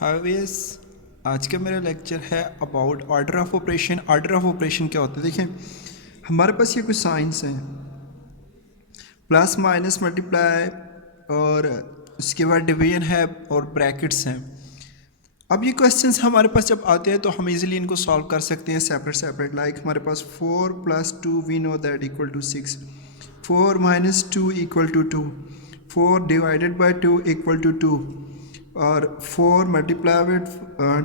हावेस आज का मेरा लेक्चर है about order of operation. Order of operation क्या होता है? देखिए, हमारे पास ये कुछ साइंस हैं, प्लस माइनस मल्टीप्लाई, और उसके बाद डिवीजन है और ब्रैकेट्स हैं। अब ये क्वेश्चंस हमारे पास जब आते हैं तो हम इजीली इनको सॉल्व कर सकते हैं सेपरेट सेपरेट। लाइक हमारे पास 4 + 2 we know that equal to 6, 4 - 2 equal to 2, 4 divided by 2 equal to 2, और 4 multiply with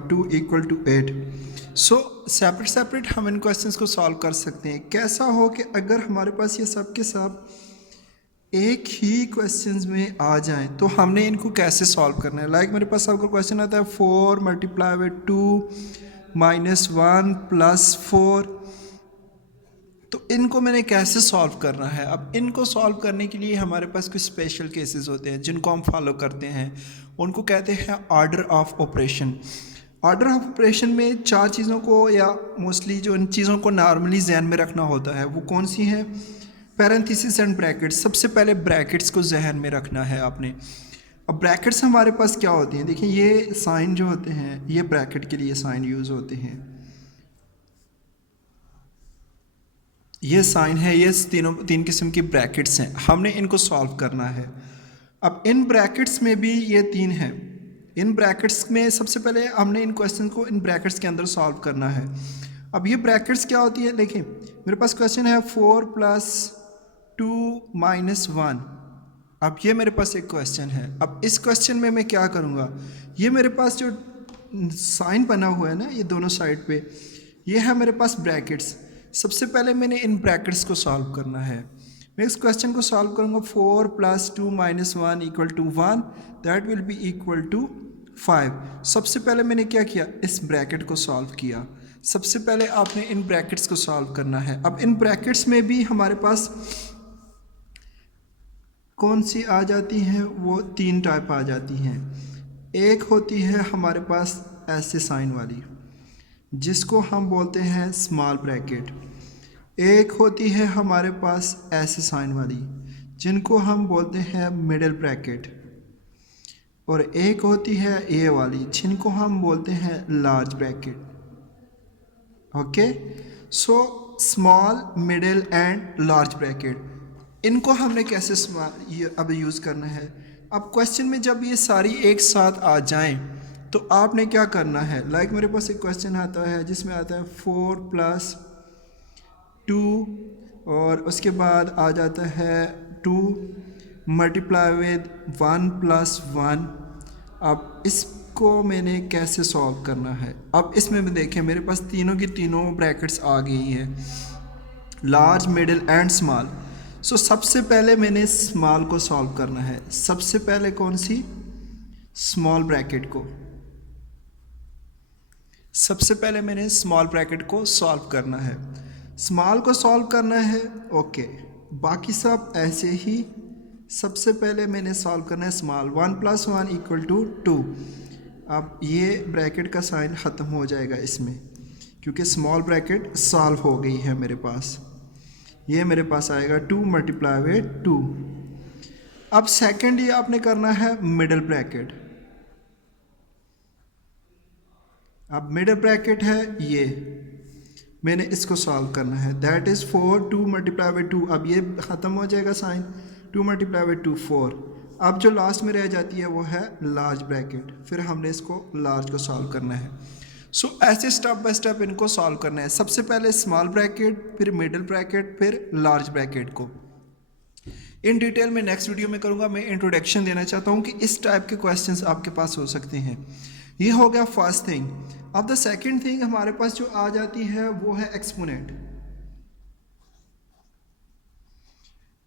2 equal to 8। So separate separate हम इन क्वेश्चंस को सॉल्व कर सकते हैं। कैसा हो कि अगर हमारे पास ये सब के सब एक ही क्वेश्चंस में आ जाएं तो हमने इनको कैसे सॉल्व करना है। लाइक मेरे पास आपको क्वेश्चन आता है 4 मल्टीप्लाई विद 2 -1 + 4, तो इनको मैंने कैसे सॉल्व करना है। अब इनको सॉल्व करने के लिए हमारे पास कुछ स्पेशल केसेस होते हैं जिनको हम फॉलो करते हैं, उनको कहते हैं order of operation. Order of operation में चार चीज़ों को, या मोस्टली जो इन चीज़ों को नॉर्मली जहन में रखना होता है वो कौन सी हैं? Parenthesis and brackets. सबसे पहले ब्रैकेट्स को जहन में रखना है आपने। अब ब्रैकेट्स हमारे पास क्या होती हैं? देखिए, ये साइन जो होते हैं ये ब्रैकेट के लिए साइन यूज़ होते हैं। ये साइन है, ये तीन किस्म की ब्रैकेट्स हैं, हमने इनको सॉल्व करना है। अब इन ब्रैकेट्स में भी ये तीन हैं। इन ब्रैकेट्स में सबसे पहले हमने इन क्वेश्चन को इन ब्रैकेट्स के अंदर सॉल्व करना है। अब ये ब्रैकेट्स क्या होती है? देखिए, मेरे पास क्वेश्चन है 4 + 2 - 1। अब ये मेरे पास एक क्वेश्चन है। अब इस क्वेश्चन में मैं क्या करूँगा? ये मेरे पास जो साइन बना हुआ है ना, ये दोनों साइड पे, ये है मेरे पास ब्रैकेट्स। सबसे पहले मैंने इन ब्रैकेट्स को सॉल्व करना है। मैं इस क्वेश्चन को सॉल्व करूँगा 4 + 2 - 1 equal to 1, that will be equal to 5। सबसे पहले मैंने क्या किया? इस ब्रैकेट को सॉल्व किया। सबसे पहले आपने इन ब्रैकेट्स को सॉल्व करना है। अब इन ब्रैकेट्स में भी हमारे पास कौन सी आ जाती हैं? वो तीन टाइप आ जाती हैं। एक होती है हमारे पास ऐसे साइन वाली, जिसको हम बोलते हैं स्मॉल ब्रैकेट। एक होती है हमारे पास ऐसे साइन वाली, जिनको हम बोलते हैं मिडिल ब्रैकेट। और एक होती है ए वाली, जिनको हम बोलते हैं large bracket. Okay, so small, middle and large bracket, इनको हमने कैसे अब यूज़ करना है। अब क्वेश्चन में जब ये सारी एक साथ आ जाएं तो आपने क्या करना है? लाइक मेरे पास एक क्वेश्चन आता है जिसमें आता है 4 + 2, और उसके बाद आ जाता है 2 मल्टीप्लाई विद 1 + 1। अब इसको मैंने कैसे सॉल्व करना है? अब इसमें भी देखें, मेरे पास तीनों की तीनों ब्रैकेट्स आ गई हैं, लार्ज, मिडिल एंड स्मॉल। सो सबसे पहले मैंने स्मॉल को सॉल्व करना है। सबसे पहले कौन सी? स्मॉल ब्रैकेट को। सबसे पहले मैंने स्मॉल ब्रैकेट को सॉल्व करना है। स्मॉल को सॉल्व करना है, ओके। बाकी सब ऐसे ही। सबसे पहले मैंने सॉल्व करना है स्मॉल। 1 + 1 equal to 2। अब ये ब्रैकेट का साइन ख़त्म हो जाएगा इसमें, क्योंकि स्मॉल ब्रैकेट सॉल्व हो गई है मेरे पास। ये मेरे पास आएगा 2 मल्टीप्लाई विद 2। अब सेकंड ये आपने करना है मिडिल ब्रैकेट। अब मिडिल ब्रैकेट है ये, मैंने इसको सॉल्व करना है। That is 4 2 multiply with 2। अब ये ख़त्म हो जाएगा साइन, 2 मल्टीप्लाई विद 2 4। अब जो लास्ट में रह जाती है वो है लार्ज ब्रैकेट। फिर हमने इसको लार्ज को सॉल्व करना है। सो ऐसे स्टेप बाय स्टेप इनको सॉल्व करना है। सबसे पहले स्मॉल ब्रैकेट, फिर मिडिल ब्रैकेट, फिर लार्ज ब्रैकेट को। इन डिटेल में नेक्स्ट वीडियो में करूँगा। मैं इंट्रोडक्शन देना चाहता हूँ कि इस टाइप के क्वेश्चंस आपके पास हो सकते हैं। ये हो गया फर्स्ट थिंग। अब द सेकंड थिंग हमारे पास जो आ जाती है वो है एक्सपोनेंट।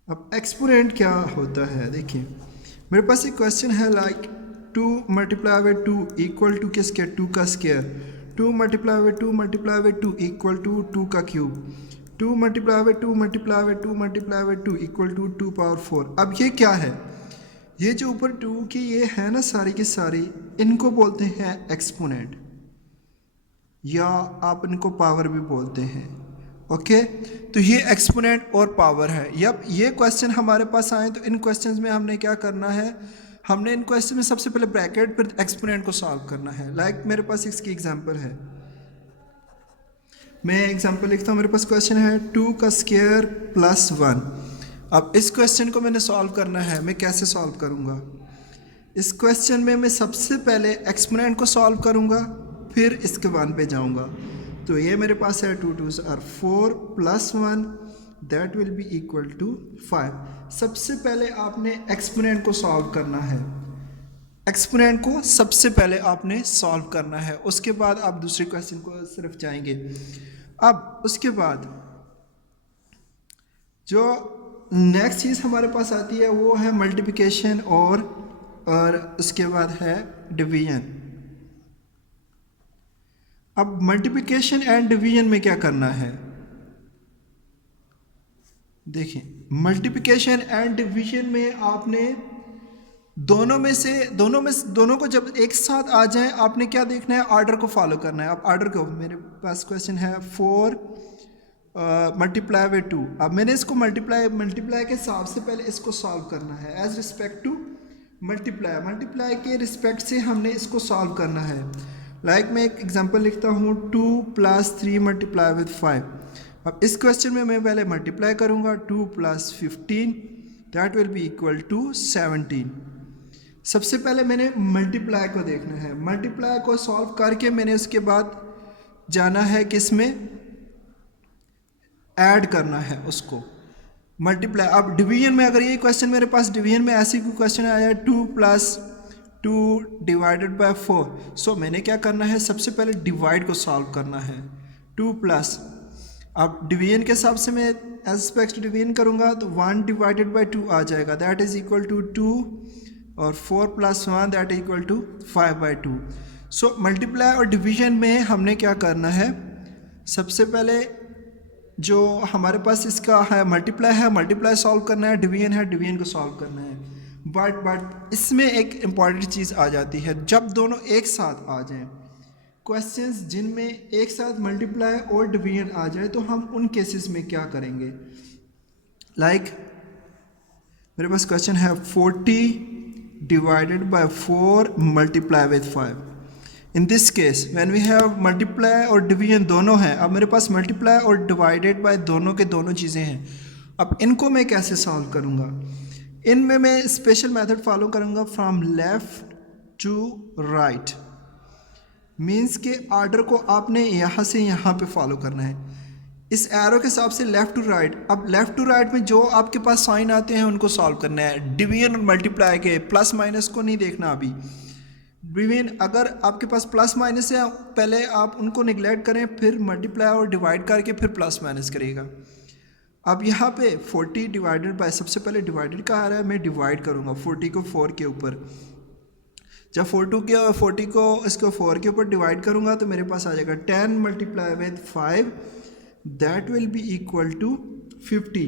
अब एक्सपोनेंट क्या होता है? देखिए, मेरे पास एक क्वेश्चन है like 2 multiply with 2 equal to किसके? 2 का square. 2 multiply with 2 multiply with 2 equal to 2 का cube. 2 multiply with 2 multiply with 2 multiply with 2 equal to 2 power 4। अब ये क्या है? ये जो ऊपर 2 की ये है ना, सारी की सारी, इनको बोलते हैं एक्सपोनेंट, या आप इनको पावर भी बोलते हैं। ओके, तो ये एक्सपोनेंट और पावर है। जब ये क्वेश्चन हमारे पास आए तो इन क्वेश्चंस में हमने क्या करना है? हमने इन क्वेश्चन में सबसे पहले ब्रैकेट फिर एक्सपोनेंट को सॉल्व करना है। लाइक मेरे पास इसकी एग्जांपल है, मैं एग्जांपल लिखता हूँ। मेरे पास क्वेश्चन है 2 का स्क्वायर प्लस 1। अब इस क्वेश्चन को मैंने सॉल्व करना है, मैं कैसे सॉल्व करूँगा? इस क्वेश्चन में मैं सबसे पहले एक्सपोनेंट को सॉल्व करूँगा, फिर इसके 1 पे जाऊँगा। तो ये मेरे पास है 2 2s are 4 plus 1 that will be equal to 5। सबसे पहले आपने एक्सपोनेंट को सॉल्व करना है, एक्सपोनेंट को सबसे पहले आपने सॉल्व करना है, उसके बाद आप दूसरे क्वेश्चन को सिर्फ जाएंगे। अब उसके बाद जो नेक्स्ट चीज़ हमारे पास आती है वो है मल्टीप्लिकेशन और उसके बाद है डिवीजन। अब मल्टीप्लिकेशन एंड डिवीजन में क्या करना है? देखिए, मल्टीप्लिकेशन एंड डिवीजन में आपने दोनों को जब एक साथ आ जाए आपने क्या देखना है? ऑर्डर को फॉलो करना है। अब ऑर्डर को, मेरे पास क्वेश्चन है 4 मल्टीप्लाई बाई 2। अब मैंने इसको मल्टीप्लाई के हिसाब से पहले इसको सॉल्व करना है एज रिस्पेक्ट टू मल्टीप्लाई के रिस्पेक्ट से हमने इसको सॉल्व करना है। लाइक मैं एक एग्जांपल लिखता हूँ 2 + 3 मल्टीप्लाई विद 5। अब इस क्वेश्चन में मैं पहले मल्टीप्लाई करूँगा 2 + 15 that will be equal to 17। सबसे पहले मैंने मल्टीप्लाई को देखना है, मल्टीप्लाई को सॉल्व करके मैंने उसके बाद जाना है किसमें? ऐड करना है उसको मल्टीप्लाई। अब डिवीजन में अगर ये क्वेश्चन मेरे पास डिवीजन में ऐसी कोई क्वेश्चन आया 2 + 2 डिवाइडेड बाय 4, सो मैंने क्या करना है? सबसे पहले डिवाइड को सॉल्व करना है 2 प्लस। अब डिवीजन के हिसाब से मैं एस्पेक्ट डिवीजन करूँगा तो 1 डिवाइडेड बाय 2 आ जाएगा, दैट इज इक्वल टू 2 और 4 + 1 that is equal to 5/2। So multiply और डिवीजन में हमने क्या करना है? सबसे पहले जो हमारे पास इसका है मल्टीप्लाई सॉल्व करना है, डिवीजन है, डिवीजन को सॉल्व करना है। बट इसमें एक इम्पॉर्टेंट चीज़ आ जाती है, जब दोनों एक साथ आ जाएं, क्वेश्चंस जिनमें एक साथ मल्टीप्लाई और डिवीजन आ जाए तो हम उन केसेस में क्या करेंगे? लाइक मेरे पास क्वेश्चन है 40 divided by 4 multiply with 5। In this case when we have multiply और डिवीजन दोनों हैं, अब मेरे पास मल्टीप्लाई और डिवाइडेड बाय दोनों के दोनों चीज़ें हैं। अब इनको मैं कैसे सॉल्व करूँगा? इनमें मैं स्पेशल मेथड फॉलो करूँगा from left to right. Means के ऑर्डर को आपने यहाँ से यहाँ पे फॉलो करना है, इस एरो के हिसाब से लेफ़्ट टू राइट। अब लेफ़्ट टू राइट में जो आपके पास साइन आते हैं उनको सॉल्व करना है। डिवीजन और मल्टीप्लाई के प्लस माइनस को नहीं देखना अभी। डिवीजन अगर आपके पास प्लस माइनस है, पहले आप उनको निगलेक्ट करें, फिर मल्टीप्लाई और डिवाइड करके फिर प्लस माइनस करेगा। अब यहाँ पे 40 डिवाइडेड बाय, सबसे पहले डिवाइडेड का आ रहा है, मैं डिवाइड करूँगा 40 को 4 के ऊपर। जब 40 को इसको 4 के ऊपर डिवाइड करूँगा तो मेरे पास आ जाएगा 10 multiply with 5 that will be equal to 50।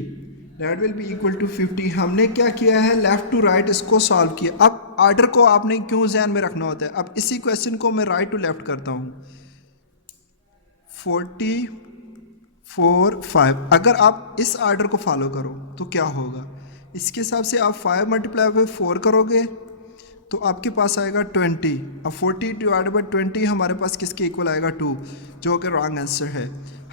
That will be equal to 50। हमने क्या किया है? लेफ़्ट टू राइट इसको सॉल्व किया। अब ऑर्डर को आपने क्यों ध्यान में रखना होता है? अब इसी क्वेश्चन को मैं राइट टू लेफ्ट करता हूँ। 40 4 5। अगर आप इस ऑर्डर को फॉलो करो तो क्या होगा? इसके हिसाब से आप 5 मल्टीप्लाई बाय 4 करोगे तो आपके पास आएगा 20। अब 40 डिवाइडेड बाय 20 हमारे पास किसके इक्वल आएगा? 2, जो कि रॉन्ग आंसर है।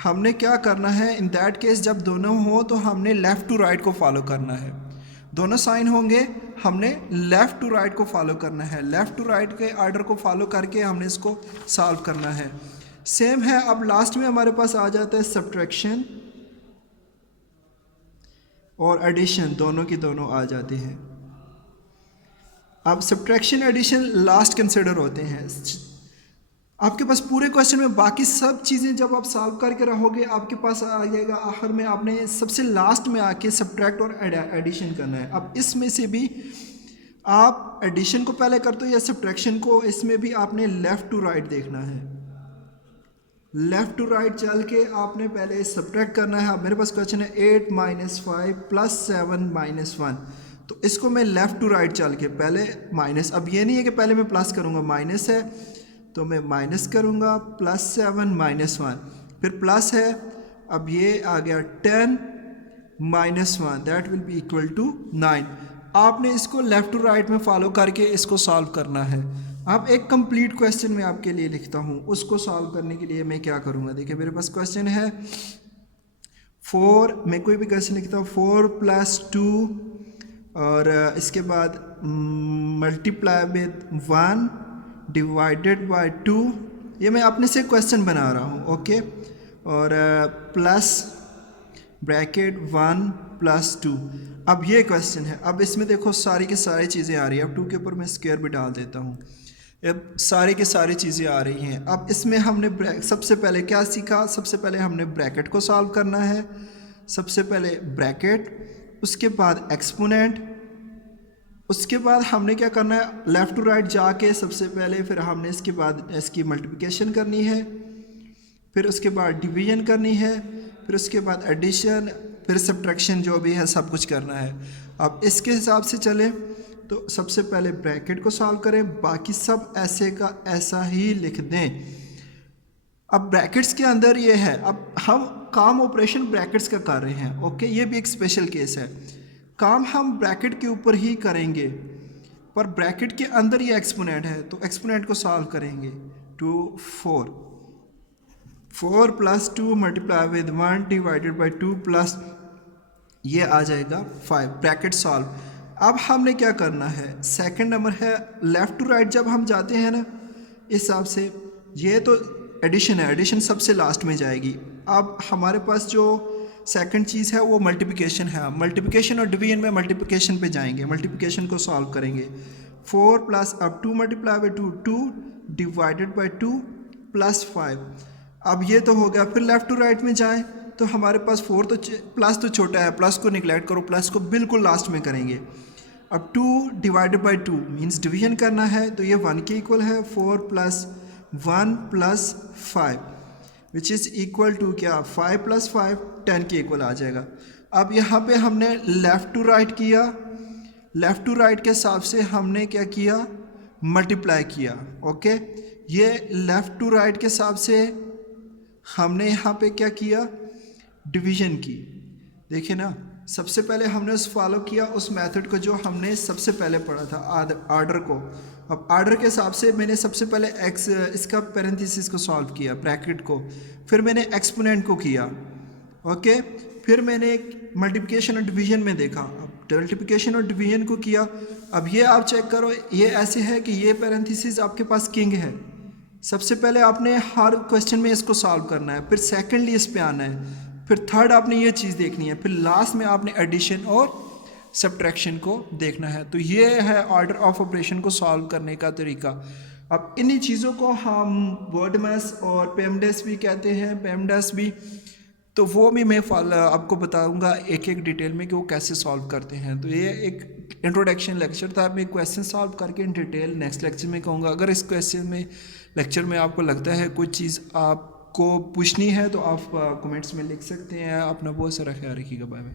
हमने क्या करना है इन दैट केस? जब दोनों हो तो हमने लेफ़्ट टू राइट को फॉलो करना है। दोनों साइन होंगे, हमने लेफ़्ट टू राइट को फॉलो करना है। लेफ़्ट टू राइट के ऑर्डर को फॉलो करके हमने इसको सॉल्व करना है। सेम है। अब लास्ट में हमारे पास आ जाता है सब्ट्रैक्शन और एडिशन, दोनों की दोनों आ जाते हैं। अब सब्ट्रैक्शन एडिशन लास्ट कंसिडर होते हैं। आपके पास पूरे क्वेश्चन में बाकी सब चीज़ें जब आप सॉल्व करके रहोगे आपके पास आ जाएगा आखिर में आपने सबसे लास्ट में आके सब्ट्रैक्ट और एडिशन करना है। अब इसमें से भी आप एडिशन को पहले करते हो या सब्ट्रैक्शन को, इसमें भी आपने लेफ़्ट टू राइट देखना है। लेफ़्ट टू राइट चल के आपने पहले सब्ट्रैक्ट करना है। अब मेरे पास क्वेश्चन है 8 - 5 + 7 - 1, तो इसको मैं लेफ़्ट टू राइट चल के पहले माइनस, अब ये नहीं है कि पहले मैं प्लस करूँगा, माइनस है तो मैं माइनस करूँगा +7 - 1, फिर प्लस है। अब ये आ गया 10 - 1 that will be equal to 9। आपने इसको लेफ़्ट टू राइट में फॉलो करके इसको सॉल्व करना है। अब एक कंप्लीट क्वेश्चन मैं आपके लिए लिखता हूँ, उसको सॉल्व करने के लिए मैं क्या करूँगा। देखिए मेरे पास क्वेश्चन है 4, मैं कोई भी क्वेश्चन लिखता हूँ 4+2 और इसके बाद मल्टीप्लाई विद 1 डिवाइडेड बाय 2, ये मैं अपने से क्वेश्चन बना रहा हूँ, ओके। और प्लस ब्रैकेट 1+2। अब ये क्वेश्चन है, अब इसमें देखो सारी की सारी चीज़ें आ रही है। अब 2 के ऊपर मैं स्क्वायर भी डाल देता हूँ। अब सारी की सारी चीज़ें आ रही हैं। अब इसमें हमने सबसे पहले क्या सीखा, सबसे पहले हमने ब्रैकेट को सॉल्व करना है। सबसे पहले ब्रैकेट, उसके बाद एक्सपोनेंट, उसके बाद हमने क्या करना है, लेफ़्ट टू राइट जाके सबसे पहले फिर हमने इसके बाद इसकी मल्टीप्लिकेशन करनी है, फिर उसके बाद डिवीजन करनी है, फिर उसके बाद एडिशन, फिर सब्ट्रैक्शन, जो भी है सब कुछ करना है। अब इसके हिसाब से चले तो सबसे पहले ब्रैकेट को सॉल्व करें, बाकी सब ऐसे का ऐसा ही लिख दें। अब ब्रैकेट्स के अंदर ये है, अब हम काम ऑपरेशन ब्रैकेट्स का कर रहे हैं, ओके। ये भी एक स्पेशल केस है, काम हम ब्रैकेट के ऊपर ही करेंगे, पर ब्रैकेट के अंदर ये एक्सपोनेंट है तो एक्सपोनेंट को सॉल्व करेंगे। 4 + 2 multiply with 1 divided by 2 plus ये आ जाएगा 5, ब्रैकेट सॉल्व। अब हमने क्या करना है, सेकंड नंबर है लेफ़्ट टू राइट जब हम जाते हैं ना, इस हिसाब से ये तो एडिशन है, एडिशन सबसे लास्ट में जाएगी। अब हमारे पास जो सेकंड चीज़ है वो मल्टीप्लिकेशन है। मल्टीप्लिकेशन और डिवीजन में मल्टीप्लिकेशन पे जाएंगे, मल्टीप्लिकेशन को सॉल्व करेंगे। 4 प्लस अब 2 multiply by 2, 2 divided by 2 plus 5। अब ये तो हो गया, फिर लेफ़्ट टू राइट में जाएं तो हमारे पास 4 तो प्लस तो छोटा है, प्लस को निगलेक्ट करो, प्लस को बिल्कुल लास्ट में करेंगे। अब 2 डिवाइडेड बाई 2 मीन्स डिवीजन करना है तो ये 1 के इक्वल है। 4 + 1 + 5 विच इज़ इक्वल टू क्या, 5 + 5 10 के इक्वल आ जाएगा। अब यहाँ पे हमने लेफ़्ट टू राइट किया, लेफ़्ट टू राइट के हिसाब से हमने क्या किया, मल्टीप्लाई किया, ओके। ये लेफ़्ट टू राइट के हिसाब से हमने यहाँ पे क्या किया, डिवीज़न की। देखिए ना, सबसे पहले हमने उस फॉलो किया उस मेथड को जो हमने सबसे पहले पढ़ा था, आर्डर को। अब आर्डर के हिसाब से मैंने सबसे पहले इसका पैरेंथेसिस को सॉल्व किया, ब्रैकेट को, फिर मैंने एक्सपोनेंट को किया, ओके। फिर मैंने मल्टीप्लिकेशन और डिवीजन में देखा, अब मल्टीप्लिकेशन और डिवीजन को किया। अब ये आप चेक करो, ये ऐसे है कि ये पैरेंथेसिस आपके पास किंग है। सबसे पहले आपने हर क्वेश्चन में इसको सॉल्व करना है, फिर सेकेंडली इस पे आना है, फिर थर्ड आपने ये चीज़ देखनी है, फिर लास्ट में आपने एडिशन और सब्ट्रैक्शन को देखना है। तो ये है ऑर्डर ऑफ ऑपरेशन को सॉल्व करने का तरीका। अब इन्हीं चीज़ों को हम वर्ड मैथ्स और पेमडेस भी कहते हैं, पेमडेस भी, तो वो भी मैं आपको बताऊंगा एक एक डिटेल में कि वो कैसे सॉल्व करते हैं। तो ये एक इंट्रोडक्शन लेक्चर था, मैं क्वेश्चन सॉल्व करके इन डिटेल नेक्स्ट लेक्चर में कहूँगा। अगर इस क्वेश्चन में लेक्चर में आपको लगता है कोई चीज़ आपको पूछनी है तो आप कमेंट्स में लिख सकते हैं। अपना बहुत सारा ख्याल रखिएगा, बाय बाय।